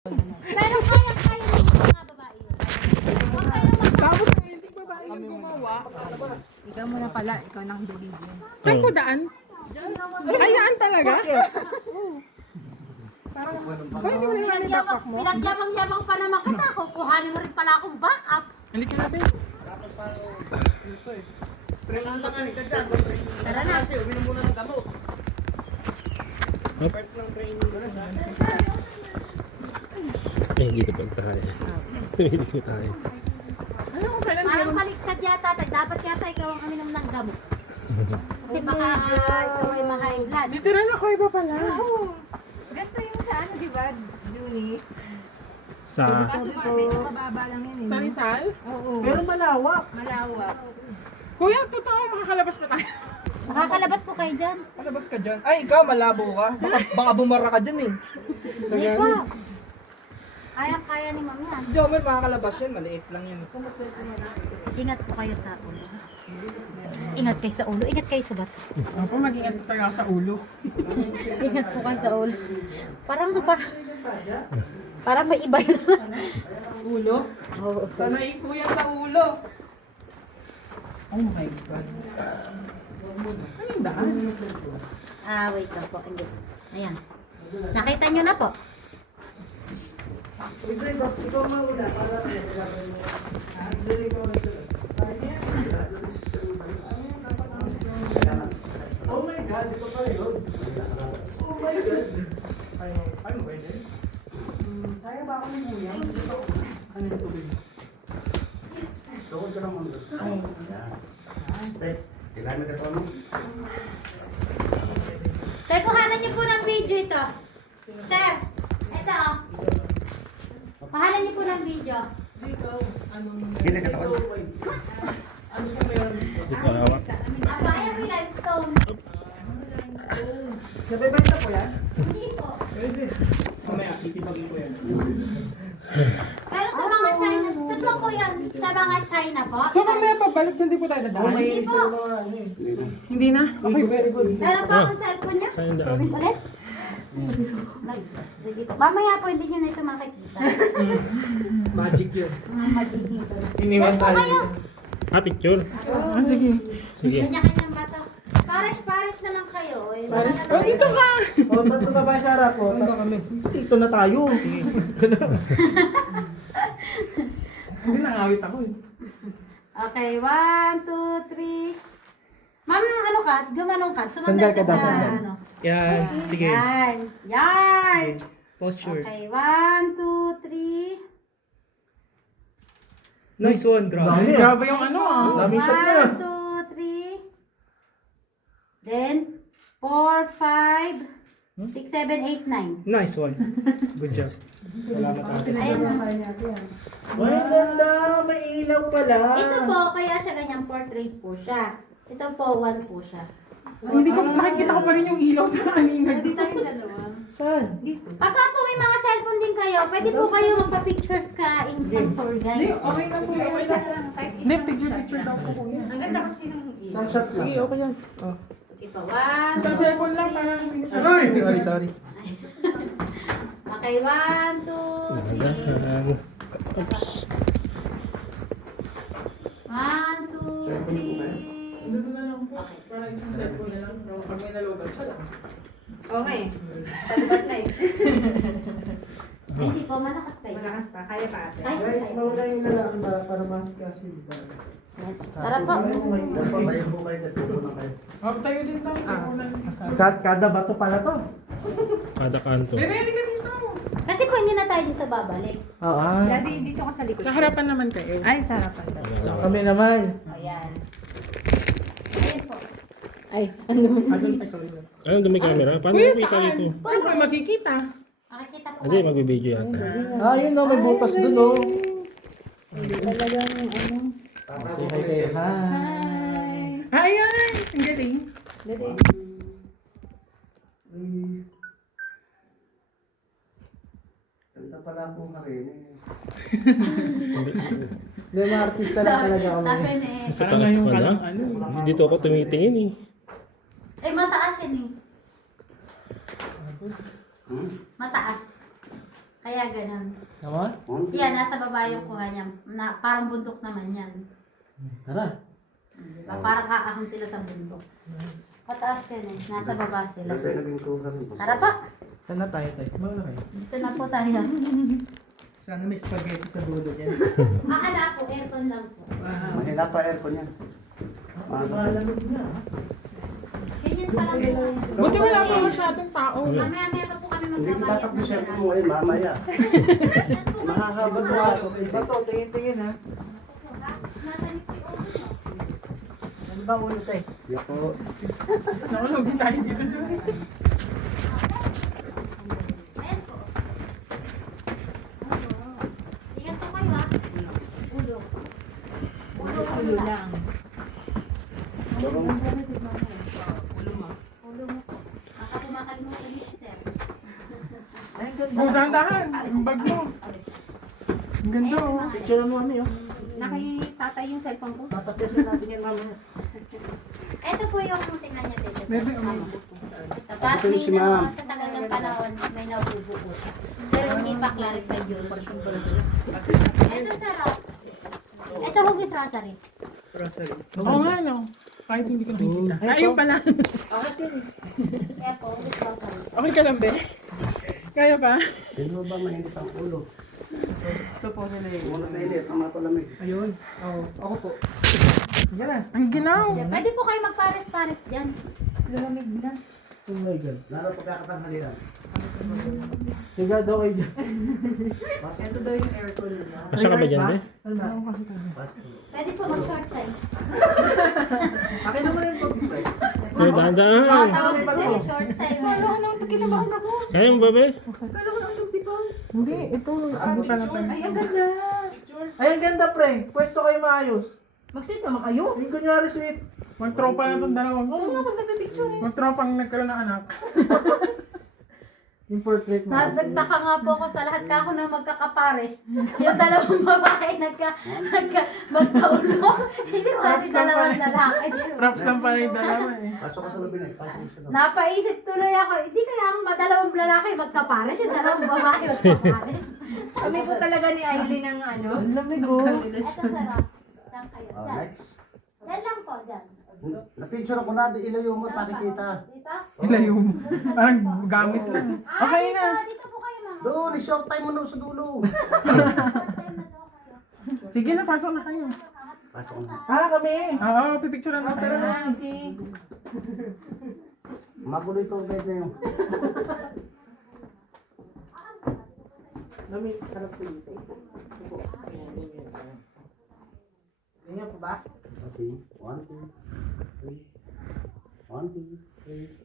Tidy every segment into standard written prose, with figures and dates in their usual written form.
Pero kaya ng mga babae yun. Huwag kayong Tapos hindi babae yung gumawa. Ikaw muna pala, ikaw nang bibigyan. Saan ko daan? Ayaan talaga? Kung hindi mo na yung backpack mo. Pinagyamang-yamang pa naman kita. Kukuhanin mo rin pala akong backup. Halika natin. Tara na. Kasi uminom muna ng gamot. Dito pa tayo. Dito tayo. Ano kung kailan Parang meron? baliktad yata. Dapat yata ikaw ang aminom ng gamot. Kasi baka ikaw ay ma-high blood. Dito rin ako iba pala. Ganito yung sa ano, di ba, Julie? Sa... Kaso medyo mababa lang yun eh. Sa no? Rizal? Oo. Pero malawak. Malawak. Kuya, totoo, makakalabas pa tayo. Makakalabas po kayo dyan. Palabas ka dyan. Ay, ikaw, malabo ka. Baka bumara ka dyan eh. Hindi pa. Kaya ni ma'am yan. Jomer, makakalabas yan. Maliit lang yan. Ingat po kayo sa ulo. Ingat kayo sa ulo. Ingat kayo sa bato. Ako, mag-ingat tayo sa ulo. Ingat po kayo sa ulo. Parang may iba yun. Ulo? Oo. Sana ikuya sa ulo. Oh my God. Ano yung daan? Wait lang po. Hindi. Ayan. Nakita nyo na po. Ikaw mauna. Oh my God, ito pa yun. Oh my God. Ay mo ba yun? Kaya ba ako ng kuya? Ano yung tubig? Tukod ka lang muna. Kailangan ka ito ano? Sir, kuhanan niyo po ng video ito. Sir, ito oh. Kuhanan niyo po ng video. Gila ka takot. Ano sa meron? Hindi ko hawak. Abaya po limestone. Nabibenta po yan? Hindi po. Pwede. Mamaya, itibagin ko yan. Pero sa mga China, totoo po yan. Sa mga China po. So, mamaya pabalik, hindi po tayo Ako dadaan. mahilig sa mga ano eh. Hindi na? Okay, very good. Meron pa akong cellphone niya. Saan yung daan? Ulit? Mamaya po hindi nyo na ito makikita. Magic yun. Mga magiging. Iniwan Let's po tayo kayo. Ah, picture? Ah, sige. Sige. Kanya-kanyang bata. Pares-pares na lang kayo. Eh, wala na Oh, dito ka! O, tatlo ba sa harap po? Saan ba kami? Dito na tayo. Sige. Hindi, nangawit ako eh. Okay, 1, 2, 3. Ma'am, ano ka? Gumanong ka. Sandal Sumandal ka ka daw, sa sandal. ano. Yan. Sige. Yan. Yan. Posture. Okay, 1, 2, 3. Nice one. Grabe. Grabe yung ano ah. Dami shot mo na. 1, 2, 3. Then, 4, 5, 6, 7, 8, 9. Nice one. Good job. Salamat ate. Ayan na. Ay, ganda. May ilaw pala. Ito po, kaya siya ganyang portrait po siya. Ito po, 1 po siya. Hindi ko, makikita ko pa rin yung ilaw sa kanina. Hindi tayo dalawa. Saan? Dito. Pagka po may mga cellphone din kayo, pwede po kayo magpa-pictures ka in isang tour Hindi, guide. okay lang po. Okay Isa lang. lang, kahit Hindi, isang picture shot daw lang. po kuya. Ang ganda kasi ng Isang shot. Sige, okay yan. Oh. Ito, 1, Sa cellphone lang, parang hindi siya. Ay! Sorry. Okay, 1, 2, 3. Dahan. Oops. 1, 2, 3. Dito na lang po. Parang isang cellphone na lang. Pag may nalogal siya lang. Okay. Palibat na eh. Ay, hindi po, malakas pa yun. Malakas pa. Kaya pa ate. Ay, Guys, ay. mauna yung lalaki ba para mas kasi ba? Tara po. Papabayan po kayo, nagpupunan kayo. Oh, tayo din tayo. Kada bato pala to. Kada kanto. Bebe, hindi ka dito. Kasi kung hindi na tayo dito babalik. Oo. Daddy, dito ka sa likod. Sa harapan naman kayo. Ay, sa harapan daw. Kami naman. Ayan. Ayan po. Ay, ano? Ay, sorry. Ano doon may camera? Paano Kuya, makita saan? dito? Paano ka makikita? Makikita po Hindi, kayo. magbibideo yata. Ah, yun no, may butas dun no. Talagang ano. Say hi kayo. Hi. Hi. Ah, ayan! Ang galing. Daddy. Ganda pala po ka rin. May mga artista na talaga kami. Sabi ni, Sa Parang taas ngayon ka pala. lang, ano. Dito ako tumitingin eh. mataas yan eh. Mataas. Kaya ganun. Naman? Yan, nasa baba yung kuha niya. Parang bundok naman yan. Tara. Diba? Parang kaahon sila sa bundok. Pataas yan eh. Nasa baba sila. Tara pa. Saan na tayo tayo? Mawala kayo. Dito na po tayo. Sana may spaghetti sa dulo dyan. Akala ko, aircon lang po. Mahina pa aircon yan. Malamig na. Ganyan pa lang po. Buti wala pa masyadong tao. Mamaya-maya pa po kami Hindi ko magbabayad. tatakbo siya po ngayon, mamaya. Mahahaba mo ako. Iba to, tingin-tingin ha. Nasa niyo po yung ulo. Ano ba ulo tayo? Yako. Nakulog tayo dito, Joy. Ayan po. Ingat po kayo ha. Ulo. Ulo lang. Ulo mo po. Baka po makalimutan niyo, sir. Ay, ang ganda. Oh, dahan-dahan. Yung bag mo. Ang ganda, Ayan, oh. mga- Picture mo kami oh. Nakitatay yung cellphone ko. Tatapiasin natin yan mamaya. Ito po yung tingnan niya dito. Maybe, Kahit Ito yung may si ma'am. sa tagal ng panahon, may nabubuo. Pero hindi pa clarified yun. Ito sa rock. Ito hugis rosary. Rosary. Oo nga, no. Kahit hindi ko nakikita. Ayun pala. Kaya po, hugis rosary. Okay ka lang, be? Kaya pa? Sino ba mainit ang ulo? Ito po nila eh. Ulo na init, ang mapalamig. Ayun. Oo. Ako po. Yan na. Ang ginaw. Pwede po kayo magpares-pares dyan. Lalamig na. Oh my God. Lalo pagkakatanghalian. Sigado kayo dyan. Ito daw yung aircon nila. Asya ka ba dyan, be? Ano ba? Pwede po mag-short time. Akin naman yung pag... Ay, dahan-dahan. Tawag si Sir, short time. Wala ko naman kinabahan ako. Kaya mo ba, be? Hindi, ito. Ano pala pa? Ay, ang ganda. Ay, ang ganda pre. Pwesto kayo maayos. Mag-sweet naman kayo. Yung kunyari sweet. Magtropa na itong dalawang. Oo nga, pagka-picture eh. Magtropang nagkaroon ng anak. Yung portrait mo. Nagtaka nga po ako sa lahat ka ako na magkakapares. Yung dalawang babae magkaulo. Hindi ba di dalawang lalaki? Props lang pala yung dalawa eh. Pasok ka sa lobby na, pasok ka sa lobby. Napaisip tuloy ako, hindi kaya ang dalawang lalaki magkapares, yung dalawang babae magkapares. Kami po talaga ni Aileen ng ano. Ang lamig oh. Ito sarap. Diyan kayo. Diyan. Next. Diyan lang po, diyan. Na-picture ko na, ilayo mo, pakikita. Dito? Ilayo mo. Parang gamit lang. Okay na. Dito po kayo mga. Doon, i-short time mo na sa dulo. Sige na, pasok na kayo. Pasok na. Ah, kami. Oo, pipicturean na tayo. Okay. Magulo ito, bed na yun. Lamig. Harap ko dito. Ganyan po ba? Okay, 1, 2, 3. 1, 2, 3.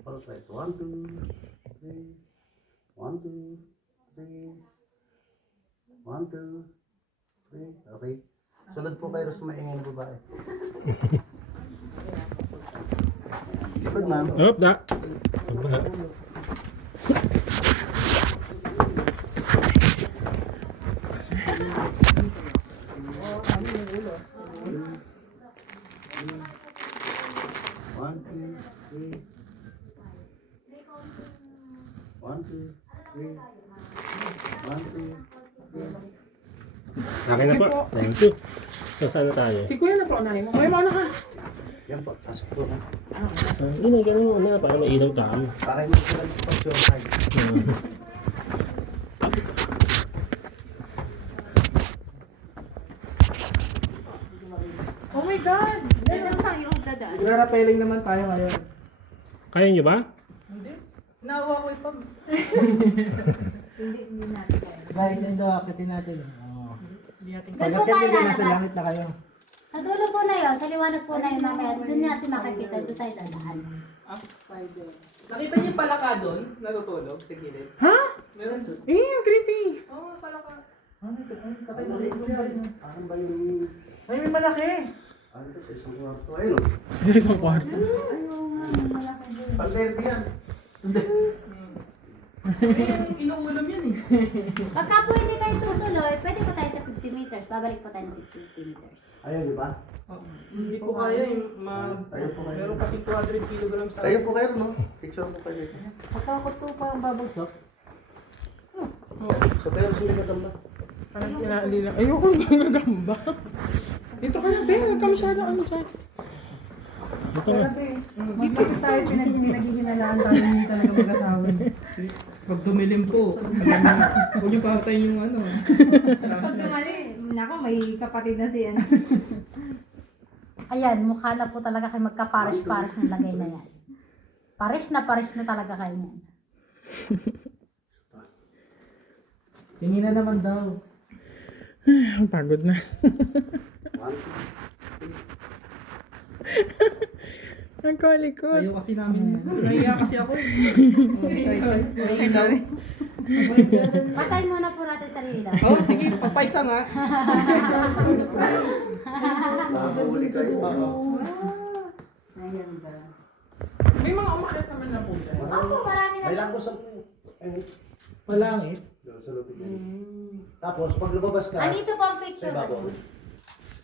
Perfect. 1, 2, 3. 1, 2, 3. 1, 2, 3. Okay. Sunod po kayo sa maingay na babae. Likod, ma'am. Op, da. Ba? One, two, three. 1, 2, 3. 1, 2, 3. Akin na po. Thank you. So, saan na tayo? Si Kuya na po, unahin mo. Kuya, mauna ka. Yan po, pasok po na. Inay, ganun na. Para may ilaw tayo. Para hindi ko lang pag-short time. Oh my God! Ganun tayo dadaan. Nagra-rappelling naman tayo ngayon. Kaya nyo ba? Nawa ko ipag. Hindi natin kaya. Guys, ito, akitin natin. Oh. Doon po Pag-akit tayo nyo nasa lalabas. langit na kayo. Sa dulo po na yun, sa liwanag po na yun mamaya, doon natin makikita, doon tayo dadaan. Nakita niyo yung palaka doon? Natutulog sa gilid? Ha? Meron doon. Eh, ang creepy. Oo, palaka. Ay, Akin ba yung... may malaki. Ano ito sa isang kwarto? Ayun o. Sa isang kwarto. Pag-derby yan. Inuulam yan eh. Pagka po hindi kayo tutuloy, pwede po tayo sa 50 meters. Babalik po tayo ng 50 meters. Ayun, di ba? Hindi po kaya yung Ayun po kayo. meron kasi 200 kilograms sa... Kayo po kayo, no? Picture po kayo. Patakot po parang babagsak. So, pero sino ka ba? Parang kinaalila. Ayoko gagamba. Dito ka na, Ben. Huwag ka masyado ano dyan. Ito nga. Bakit tayo pinaghihinalaan tayo hindi talaga mag-asawa? Pag dumilim po, alam mo, huwag niyo papatayin yung ano. Pag dumali, nako may kapatid na si ano. Ayan, mukha na po talaga kayo magka-parish-parish ng lagay na yan. Parish na talaga kayo yan. Tingin na naman daw. Ang pagod na. 1, 2, Ang kalikot. Ayaw kasi namin. Nahiya kasi ako. Patay muna po natin sarili lang. Oh, sige, papaisa nga. nakakahuli kayo. Ayan ba? May mga umakit naman na po dyan. Opo, marami na. May lang ko sa Palangit. doon sa lupit niya. Tapos, pag lumabas ka, Anito po ang sa picture ibabaw. niya.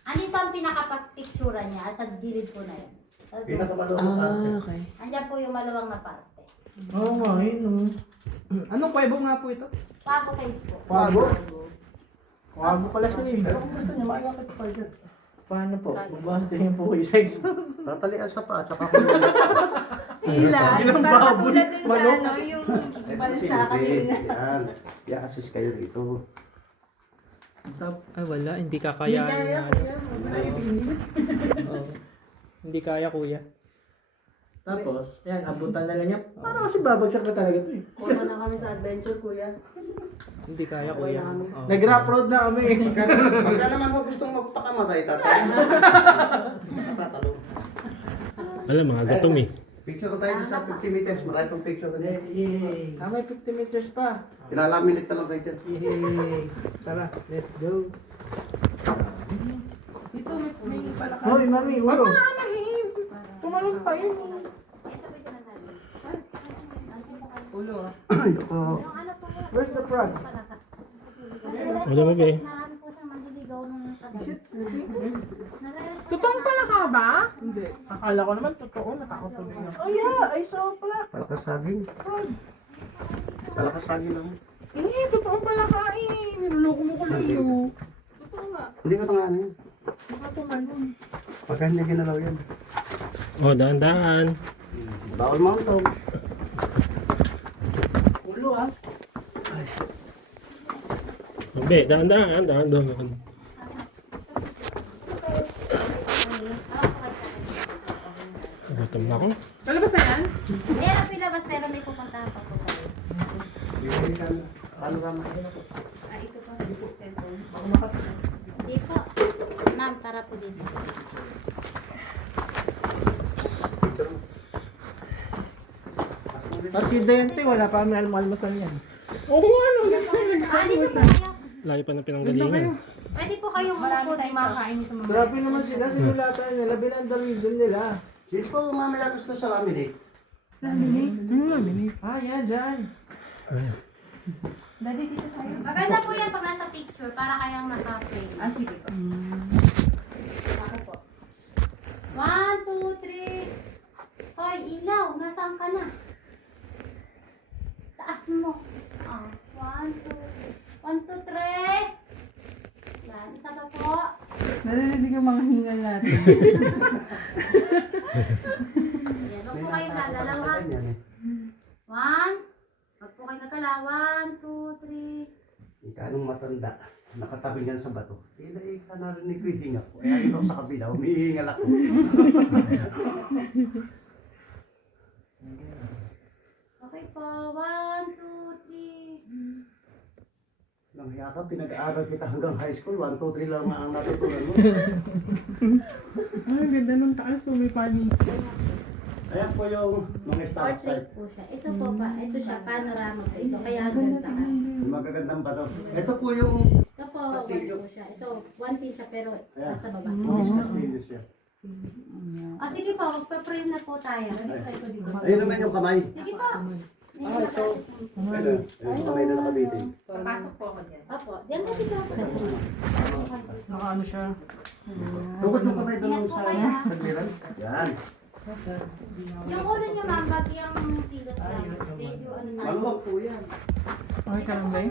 Anito ang pinakapag-picture niya sa gilid po na yan. Pinakamalawang parte. Andiyan po yung maluwang na parte. Oo nga, yun. Anong kwebo nga po ito? Pago kayo po. Pago? Pago pala siya eh. Pero kung gusto niya, makakakit pa siya. Paano po? Magbahantayin po isa-isa. Tatalian sa paa, tsaka kung Hila. Ilang Parang baboy? katulad dun sa Manok? ano, yung balsa kanina. Yan. I-assist kayo rito. Ay wala, hindi kakaya. Hindi kaya kuya, hindi kaya kuya. Tapos, yan, abutan na lang niya. Para kasi babagsak na talaga ito eh. Kuha na kami sa adventure, kuya. Hindi kaya kuya. Oh. Nag-rap road na kami. Pagka naman mo gustong magpakamatay, tatalong. Tatalong. Wala, mga gatong eh. Picture ko tayo sa 50 meters. Marami pang picture ko dyan. Yay! May 50 meters pa. Ilalaminate na lang kayo dyan. Yay! Tara, let's go. Dito may palakad. Hoy, mami, ulo. Tumalon pa yun. Ito po yung sinasabi. Ulo ah. Ayoko. Yung ano po po. Where's the frog? Wala mo ba eh? Marami po siyang mandiligaw nung kagabi. Totoong palaka ba? Hindi. Akala ko naman totoo. Natakot tuloy ako. Oh yeah, I saw pala. Palakas saging. Palakas saging lang. Eh, totoong palaka eh. Niloloko mo ko lang yun. Totoo nga. Hindi ko na nga ano yun. Nakatumalon. Pagka hindi ginalaw yan. Oh, daan-daan. Bawal mauntong. Ulo ah. Hindi, daan-daan. Daan-daan. Gutom na ako. Lalabas na yan? Meron pilabas pero may pupuntahan pa po kayo. Paano ka Ah, ito po. Cellphone. Hindi po. Ma'am, tara po dito. Partida yan, te. Wala pa kami almusal yan. Oo nga, ano? Ah, dito po kayo. Layo pa ng pinanggalingan. Pwede po kayong Marami umupo tayong dito. makakain ito mga. Grabe naman sila. Sinulatan nila. Bilang the reason nila. Sino po mamaya gusto sa laminate? Ah, yan, dyan. Daddy, dito tayo. Maganda po yan pag nasa picture para kayong naka-frame. Ah, sige po. Ako po. 1, 2, 3. Hoy, ilaw, nasaan ka na? Taas mo. Ah, 1, 2. 1, 2, 3. Yan, isa pa po. Narinig yung mga hingal natin. Ayan, huwag po kayong gagalaw ha. Yan eh. 1. Huwag po kayong gagalaw. 1, 2, 3. Ika nung matanda, nakatabi nga sa bato. Tila ika narinig ko yung hinga ko. Kaya ikaw sa kabila, humihingal ako. Okay po. 1, 2, 3. Nang hiya ka, pinag-aaral kita hanggang high school. 1, 2, 3 lang ang natutunan mo. Ay, ganda nung taas. Sumipani. Ayan po yung mga start Portrait site. po siya. Ito po pa. Ito siya. Panorama po ito. Kaya hanggang taas. Yung magagandang bato. Ito po yung Ito po. 1 po siya. Ito. 1 din siya pero Ayan. nasa baba. Miss Castillo siya. Ah, sige po. Magpa-frame na po tayo. Ayun naman yung kamay. Sige po. Ah, ito. Ayun, yung kamay na nakabitin. Papasok po ako dyan. Opo. Diyan kasi po ako. Nakaano siya. Tukod yung kamay doon Ingat po sa kayo, ha? tagbiran. Yan. Yung ulo niyo ma'am, bagyang kilos lang. Medyo ano tayo. Maluwag po yan. Okay ka lang ba eh?